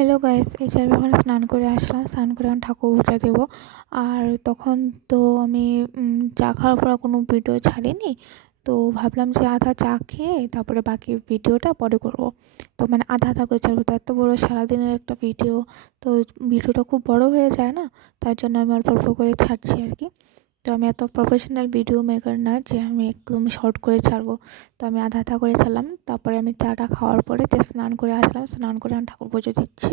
Hello guys, এই যে আমি এখন স্নান করে আসলাম। স্নান করে এখন ঠাকুর পূজা দেবো। আর তখন তো আমি চা খাওয়ার পর কোনো ভিডিও ছাড়িনি। তো ভাবলাম যে আধা চা খেয়ে তারপরে বাকি ভিডিওটা পরে করব। তো মানে আধা আধা করে ছাড়বো, তো এত বড় সারাদিনের একটা ভিডিও, তো ভিডিওটা খুব বড় হয়ে যায় না, তার জন্য আমি অল্প অল্প করে ছাড়ছি আর কি। তো আমি এত প্রফেশনাল ভিডিও মেকার না যে আমি একদম শর্ট করে ছাড়বো। তো আমি আধা আধা করে ছাড়লাম। তারপরে আমি চাটা খাওয়ার পরে স্নান করে আসলাম। স্নান করে আমি ঠাকুর পুজো দিচ্ছি।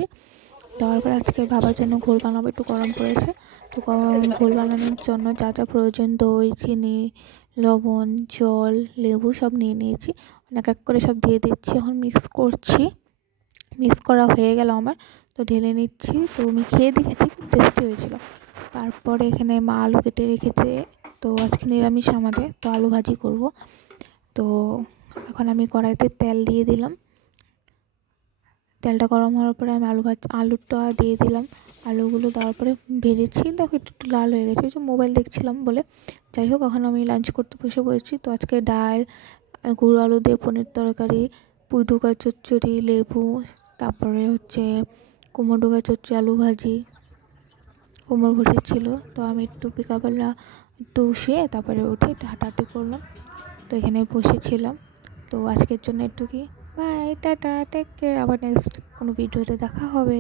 দেওয়ার পরে আজকে বাবার জন্য ঘোল বানাবো, একটু গরম পড়েছে। তো ঘোল বানানোর জন্য যা যা প্রয়োজন, দই, চিনি, লবণ, জল, লেবু সব নিয়ে নিয়েছি। এক এক করে সব দিয়ে দিচ্ছি, এখন মিক্স করছি। মিক্স করা হয়ে গেল আমার, তো ঢেলে নিচ্ছি। তো আমি খেয়ে দেখেছি, খুব টেস্টি হয়েছিল। তারপরে এখানে মা আলু কেটে রেখেছে। তো আজকে নিরামিষ আমাদের, তো আলু ভাজি করব। তো এখন আমি কড়াইতে তেল দিয়ে দিলাম। তেলটা গরম হওয়ার পরে আমি আলুটা দিয়ে দিলাম। আলুগুলো দেওয়ার পরে ভেজেছি, দেখো একটু একটু লাল হয়ে গেছে, যে মোবাইল দেখছিলাম বলে। যাই হোক, এখন আমি লাঞ্চ করতে বসে পড়েছি। তো আজকে ডাল, গুঁড়ো আলু দিয়ে পনির তরকারি, পুঁই ডুকা চচ্চড়ি, লেবু, তারপরে কুমড়ো ডুকা চচ্চড়ি, আলু ভাজি, কোমর ভর্তি ছিল। তো আমি একটু বিকালবেলা একটু শুয়ে তারপরে উঠে একটু হাঁটাহাঁটি করলাম। তো এখানে বসেছিলাম। তো আজকের জন্য একটু কি, বাই, টাটা, টেক কেয়ার। আবার নেক্সট কোনো ভিডিওতে দেখা হবে।